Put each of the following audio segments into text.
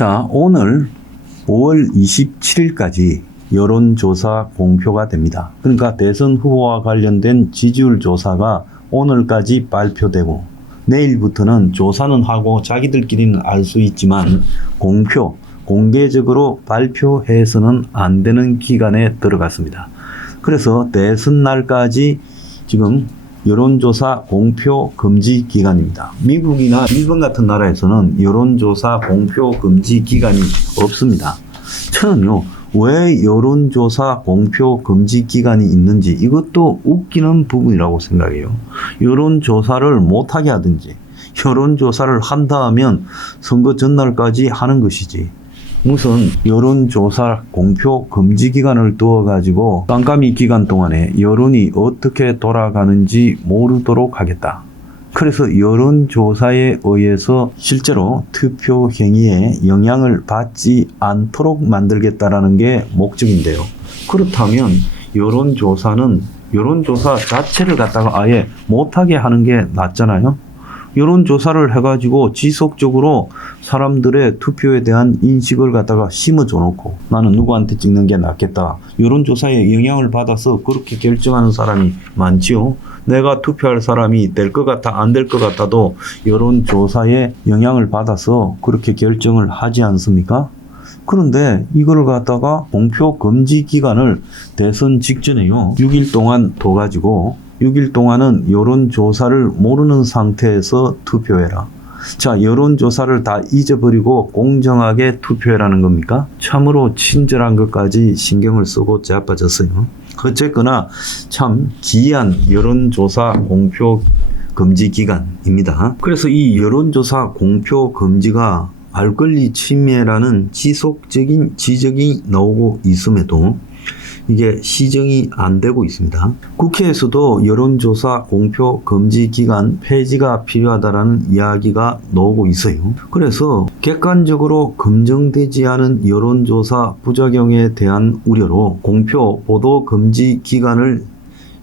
자, 오늘 5월 27일까지 여론조사 공표가 됩니다. 그러니까 대선 후보와 관련된 지지율 조사가 오늘까지 발표되고 내일부터는 조사는 하고 자기들끼리는 알 수 있지만 공개적으로 발표해서는 안 되는 기간에 들어갔습니다. 그래서 대선 날까지 지금 여론조사 공표 금지 기간입니다. 미국이나 일본 같은 나라에서는 여론조사 공표 금지 기간이 없습니다. 저는요, 왜 여론조사 공표 금지 기간이 있는지 이것도 웃기는 부분이라고 생각해요. 여론조사를 못하게 하든지 여론조사를 한다 하면 선거 전날까지 하는 것이지 무슨 여론조사 공표 금지 기간을 두어가지고 깜깜이 기간 동안에 여론이 어떻게 돌아가는지 모르도록 하겠다. 그래서 여론조사에 의해서 실제로 투표 행위에 영향을 받지 않도록 만들겠다라는 게 목적인데요. 그렇다면 여론조사 자체를 갖다가 아예 못하게 하는 게 낫잖아요. 여론조사를 해가지고 지속적으로 사람들의 투표에 대한 인식을 갖다가 심어줘 놓고 나는 누구한테 찍는 게 낫겠다. 여론조사에 영향을 받아서 그렇게 결정하는 사람이 많지요. 내가 투표할 사람이 될 것 같아 안 될 것 같아도 여론조사에 영향을 받아서 그렇게 결정을 하지 않습니까? 그런데 이걸 갖다가 공표 금지 기간을 대선 직전에요. 6일 동안 둬가지고 6일 동안은 여론조사를 모르는 상태에서 투표해라. 자, 여론조사를 다 잊어버리고 공정하게 투표해라는 겁니까? 참으로 친절한 것까지 신경을 쓰고 자빠졌어요. 어쨌거나 참 기이한 여론조사 공표 금지 기간입니다. 그래서 이 여론조사 공표 금지가 알 권리 침해라는 지속적인 지적이 나오고 있음에도 이게 시정이 안 되고 있습니다. 국회에서도 여론조사 공표 금지 기간 폐지가 필요하다라는 이야기가 나오고 있어요. 그래서 객관적으로 검증되지 않은 여론조사 부작용에 대한 우려로 공표 보도 금지 기간을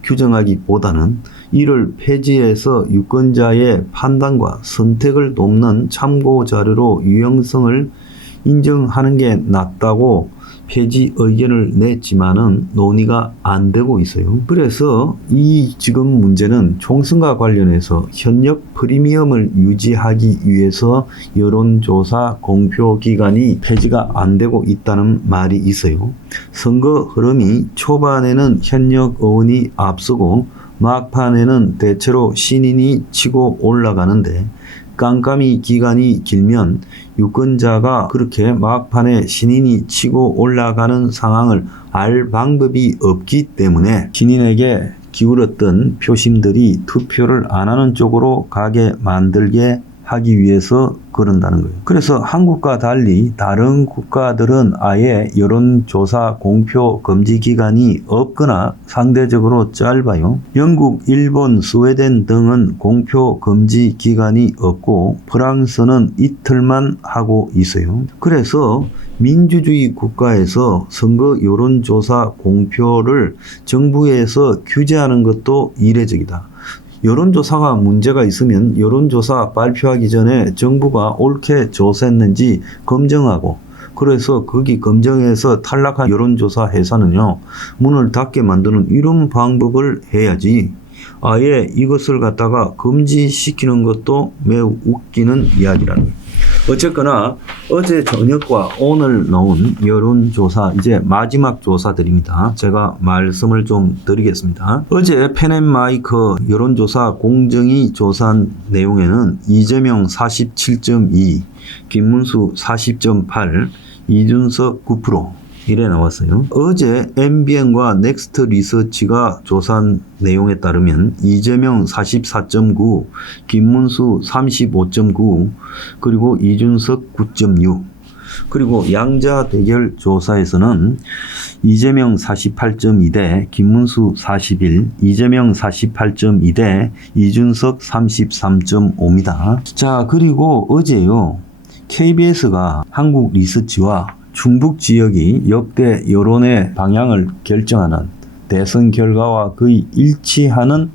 규정하기보다는 이를 폐지해서 유권자의 판단과 선택을 돕는 참고 자료로 유용성을 인정하는 게 낫다고 폐지 의견을 냈지만은 논의가 안 되고 있어요. 그래서 이 지금 문제는 총선과 관련해서 현역 프리미엄을 유지하기 위해서 여론조사 공표 기간이 폐지가 안 되고 있다는 말이 있어요. 선거 흐름이 초반에는 현역 의원이 앞서고 막판에는 대체로 신인이 치고 올라가는데 깜깜이 기간이 길면 유권자가 그렇게 막판에 신인이 치고 올라가는 상황을 알 방법이 없기 때문에 신인에게 기울었던 표심들이 투표를 안 하는 쪽으로 가게 만들게 하기 위해서 그런다는 거예요. 그래서 한국과 달리 다른 국가들은 아예 여론조사 공표 금지 기간이 없거나 상대적으로 짧아요. 영국, 일본, 스웨덴 등은 공표 금지 기간이 없고 프랑스는 이틀만 하고 있어요. 그래서 민주주의 국가에서 선거 여론조사 공표를 정부에서 규제하는 것도 이례적이다. 여론조사가 문제가 있으면 여론조사 발표하기 전에 정부가 옳게 조사했는지 검증하고 그래서 거기 검증해서 탈락한 여론조사 회사는요 문을 닫게 만드는 이런 방법을 해야지 아예 이것을 갖다가 금지시키는 것도 매우 웃기는 이야기라는 거예요. 어쨌거나 어제 저녁과 오늘 나온 여론조사 이제 마지막 조사들입니다. 제가 말씀을 좀 드리겠습니다. 어제 펜앤마이크 여론조사 공정위 조사한 내용에는 이재명 47.2, 김문수 40.8, 이준석 9% 이래 나왔어요. 어제 MBN과 넥스트 리서치가 조사한 내용에 따르면 이재명 44.9, 김문수 35.9, 그리고 이준석 9.6. 그리고 양자 대결 조사에서는 이재명 48.2대 김문수 41, 이재명 48.2대 이준석 33.5입니다. 자, 그리고 어제요. KBS가 한국 리서치와 충북 지역이 역대 여론의 방향을 결정하는 대선 결과와 거의 일치하는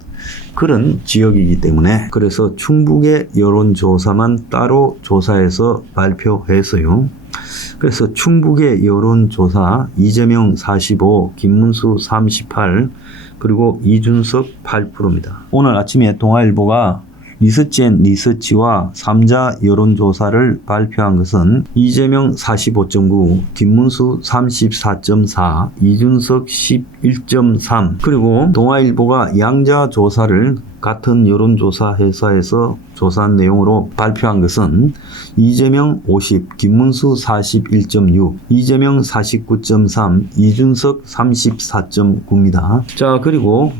그런 지역이기 때문에 그래서 충북의 여론조사만 따로 조사해서 발표했어요. 그래서 충북의 여론조사 이재명 45, 김문수 38, 그리고 이준석 8%입니다. 오늘 아침에 동아일보가 리서치와 3자 여론조사를 발표한 것은 이재명 45.9, 김문수 34.4, 이준석 11.3, 그리고 동아일보가 양자 조사를 같은 여론조사 회사에서 조사한 내용으로 발표한 것은 이재명 50, 김문수 41.6, 이재명 49.3, 이준석 34.9입니다. 자, 그리고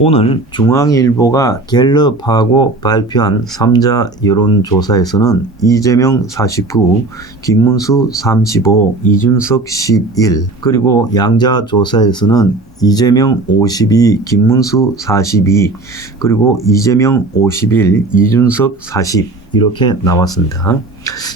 오늘 중앙일보가 갤럽하고 발표한 3자 여론조사에서는 이재명 49, 김문수 35, 이준석 11, 그리고 양자조사에서는 이재명 52, 김문수 42, 그리고 이재명 51, 이준석 40 이렇게 나왔습니다.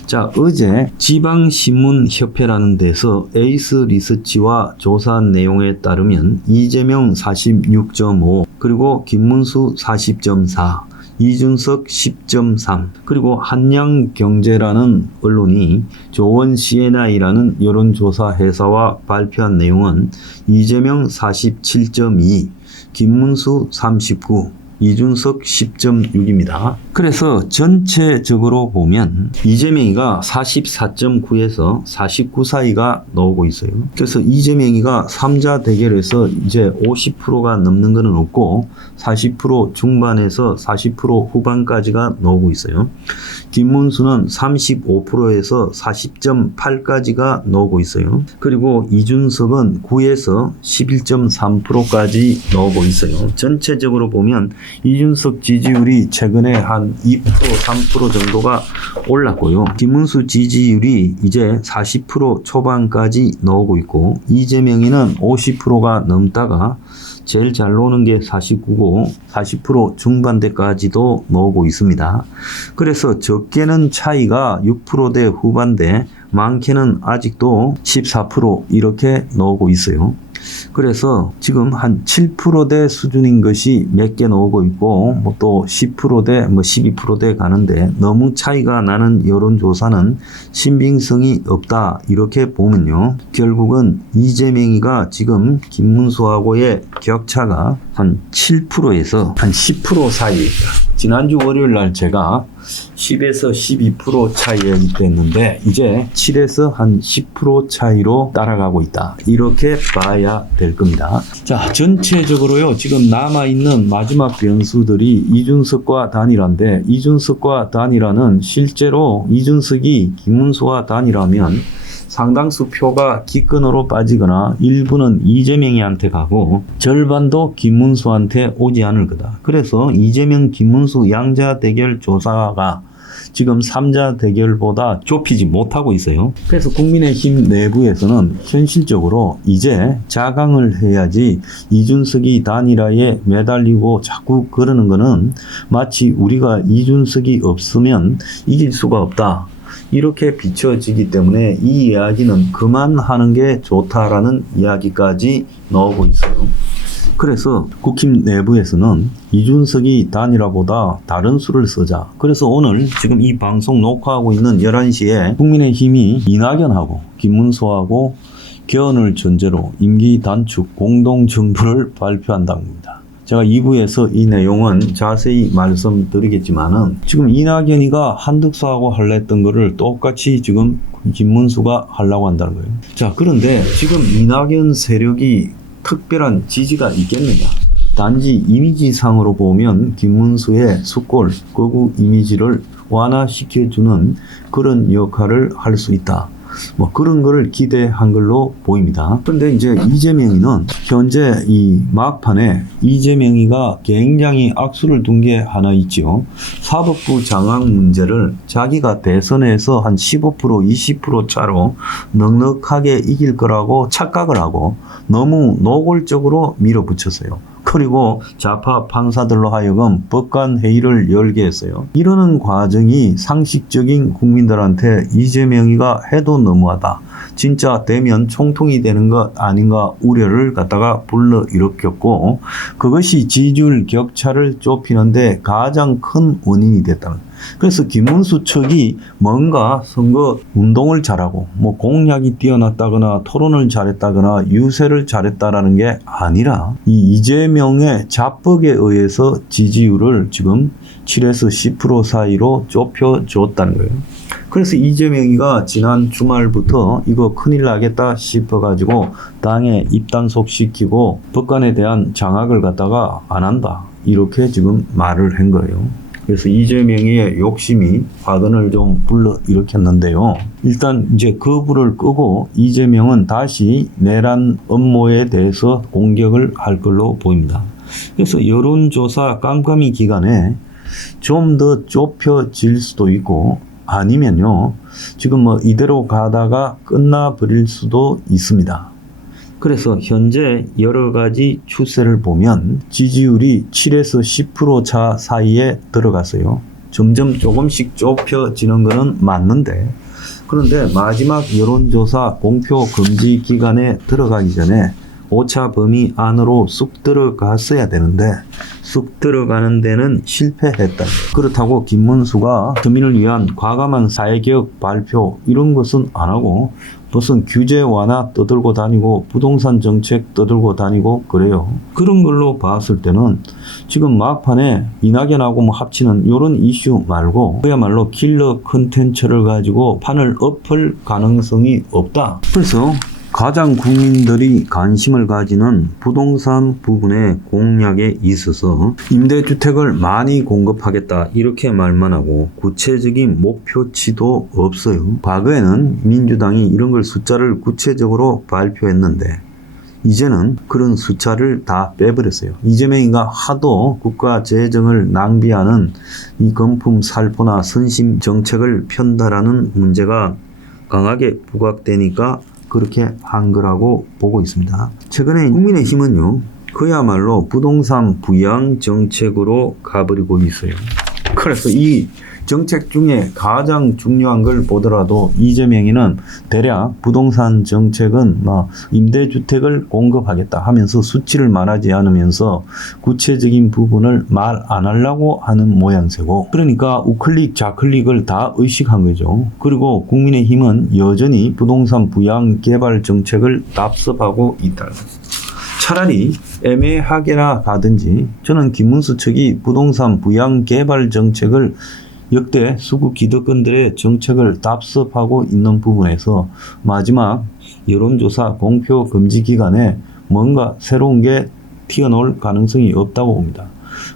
자, 어제 지방신문협회라는 데서 에이스 리서치와 조사한 내용에 따르면 이재명 46.5, 그리고 김문수 40.4, 이준석 10.3, 그리고 한양경제라는 언론이 조원 CNI라는 여론조사 회사와 발표한 내용은 이재명 47.2, 김문수 39, 이준석 10.6입니다. 그래서 전체적으로 보면 이재명이가 44.9에서 49 사이가 나오고 있어요. 그래서 이재명이가 3자 대결에서 이제 50%가 넘는 것은 없고 40% 중반에서 40% 후반까지가 나오고 있어요. 김문수는 35%에서 40.8까지가 나오고 있어요. 그리고 이준석은 9에서 11.3%까지 나오고 있어요. 전체적으로 보면 이준석 지지율이 최근에 한 2%, 3% 정도가 올랐고요. 김문수 지지율이 이제 40% 초반까지 나오고 있고 이재명이는 50%가 넘다가 제일 잘 나오는 게 49고 40% 중반대까지도 나오고 있습니다. 그래서 적게는 차이가 6%대 후반대, 많게는 아직도 14% 이렇게 나오고 있어요. 그래서 지금 한 7%대 수준인 것이 몇 개 나오고 있고 뭐 또 10%대 12%대 가는데 너무 차이가 나는 여론조사는 신빙성이 없다 이렇게 보면요. 결국은 이재명이가 지금 김문수하고의 격차가 한 7%에서 한 10% 사이에 있다. 지난주 월요일 날 제가 10에서 12% 차이에 됐는데 이제 7에서 한 10% 차이로 따라가고 있다. 이렇게 봐야 될 겁니다. 자, 전체적으로요. 지금 남아있는 마지막 변수들이 이준석과 단일화인데 이준석과 단일화는 실제로 이준석이 김문수와 단일화하면 상당수 표가 기권으로 빠지거나 일부는 이재명이한테 가고 절반도 김문수한테 오지 않을 거다. 그래서 이재명, 김문수 양자 대결 조사가 지금 3자 대결보다 좁히지 못하고 있어요. 그래서 국민의힘 내부에서는 현실적으로 이제 자강을 해야지 이준석이 단일화에 매달리고 자꾸 그러는 거는 마치 우리가 이준석이 없으면 이길 수가 없다. 이렇게 비춰지기 때문에 이 이야기는 그만하는 게 좋다라는 이야기까지 나오고 있어요. 그래서 국힘 내부에서는 이준석이 단일화보다 다른 수를 쓰자. 그래서 오늘 지금 이 방송 녹화하고 있는 11시에 국민의힘이 이낙연하고 김문수하고 개헌을 전제로 임기 단축 공동정부를 발표한다고 합니다. 제가 2부에서 이 내용은 자세히 말씀드리겠지만은 지금 이낙연이가 한덕수하고 하려 했던 거를 똑같이 지금 김문수가 하려고 한다는 거예요. 자, 그런데 지금 이낙연 세력이 특별한 지지가 있겠느냐? 단지 이미지상으로 보면 김문수의 숙골, 거구 이미지를 완화시켜주는 그런 역할을 할 수 있다. 뭐 그런 거를 기대한 걸로 보입니다. 그런데 이제 이재명이는 현재 이 막판에 이재명이가 굉장히 악수를 둔 게 하나 있죠. 사법부 장악 문제를 자기가 대선에서 한 15%, 20% 차로 넉넉하게 이길 거라고 착각을 하고 너무 노골적으로 밀어붙였어요. 그리고 좌파 판사들로 하여금 법관 회의를 열게 했어요. 이러는 과정이 상식적인 국민들한테 이재명이가 해도 너무하다. 진짜 되면 총통이 되는 것 아닌가 우려를 갖다가 불러일으켰고 그것이 지지율 격차를 좁히는데 가장 큰 원인이 됐다는 거예요. 그래서 김문수 측이 뭔가 선거 운동을 잘하고 뭐 공약이 뛰어났다거나 토론을 잘했다거나 유세를 잘했다라는 게 아니라 이 이재명의 자뻑에 의해서 지지율을 지금 7에서 10% 사이로 좁혀줬다는 거예요. 그래서 이재명이가 지난 주말부터 이거 큰일 나겠다 싶어가지고 당에 입단속시키고 법관에 대한 장악을 갖다가 안 한다. 이렇게 지금 말을 한 거예요. 그래서 이재명의 욕심이 화근을 좀 불러일으켰는데요. 일단 이제 그 불을 끄고 이재명은 다시 내란 음모에 대해서 공격을 할 걸로 보입니다. 그래서 여론조사 깜깜이 기간에 좀 더 좁혀질 수도 있고 아니면요. 지금 뭐 이대로 가다가 끝나버릴 수도 있습니다. 그래서 현재 여러 가지 추세를 보면 지지율이 7에서 10% 차 사이에 들어갔어요. 점점 조금씩 좁혀지는 것은 맞는데 그런데 마지막 여론조사 공표 금지 기간에 들어가기 전에 오차 범위 안으로 쑥 들어갔어야 되는데 쑥 들어가는 데는 실패했다. 그렇다고 김문수가 서민을 위한 과감한 사회개혁 발표 이런 것은 안 하고 무슨 규제 완화 떠들고 다니고 부동산 정책 떠들고 다니고 그래요. 그런 걸로 봤을 때는 지금 막판에 이낙연하고 뭐 합치는 이런 이슈 말고 그야말로 킬러 컨텐츠를 가지고 판을 엎을 가능성이 없다. 그래서 가장 국민들이 관심을 가지는 부동산 부분의 공약에 있어서 임대주택을 많이 공급하겠다 이렇게 말만 하고 구체적인 목표치도 없어요. 과거에는 민주당이 이런 걸 숫자를 구체적으로 발표했는데 이제는 그런 숫자를 다 빼버렸어요. 이재명이가 하도 국가 재정을 낭비하는 이 금품 살포나 선심 정책을 편달하는 문제가 강하게 부각되니까 그렇게 한 거라고 보고 있습니다. 최근에 국민의힘은요, 그야말로 부동산 부양 정책으로 가버리고 있어요. 그래서 이 정책 중에 가장 중요한 걸 보더라도 이재명이는 대략 부동산 정책은 임대주택을 공급하겠다 하면서 수치를 말하지 않으면서 구체적인 부분을 말 안 하려고 하는 모양새고 그러니까 우클릭 좌클릭을 다 의식한 거죠. 그리고 국민의힘은 여전히 부동산 부양 개발 정책을 답습하고 있다. 차라리 애매하게나 가든지 저는 김문수 측이 부동산 부양 개발 정책을 역대 수구 기득권들의 정책을 답습하고 있는 부분에서 마지막 여론조사 공표 금지 기간에 뭔가 새로운 게 튀어나올 가능성이 없다고 봅니다.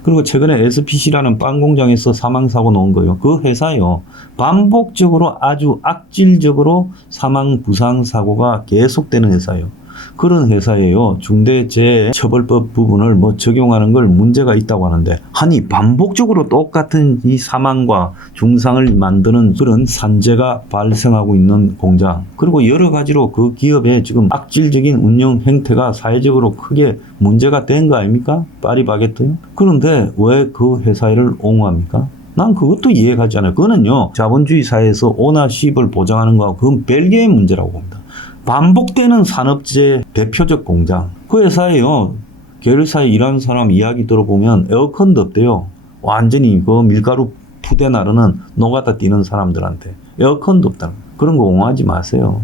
그리고 최근에 SPC라는 빵 공장에서 사망사고 나온 거예요. 그 회사요. 반복적으로 아주 악질적으로 사망 부상 사고가 계속되는 회사예요. 그런 회사에요. 중대재해처벌법 부분을 적용하는 걸 문제가 있다고 하는데 아니 반복적으로 똑같은 이 사망과 중상을 만드는 그런 산재가 발생하고 있는 공장 그리고 여러 가지로 그 기업의 지금 악질적인 운영 행태가 사회적으로 크게 문제가 된 거 아닙니까? 파리바게트요. 그런데 왜 그 회사를 옹호합니까? 난 그것도 이해가지 않아요. 그거는요. 자본주의 사회에서 오너십을 보장하는 거하고 그건 별개의 문제라고 봅니다. 반복되는 산업재해 대표적 공장. 그 회사에요. 계열사에 일하는 사람 이야기 들어보면 에어컨도 없대요. 완전히 그 밀가루 푸대 나르는 노가다 뛰는 사람들한테 에어컨도 없다는 그런 거 옹호하지 마세요.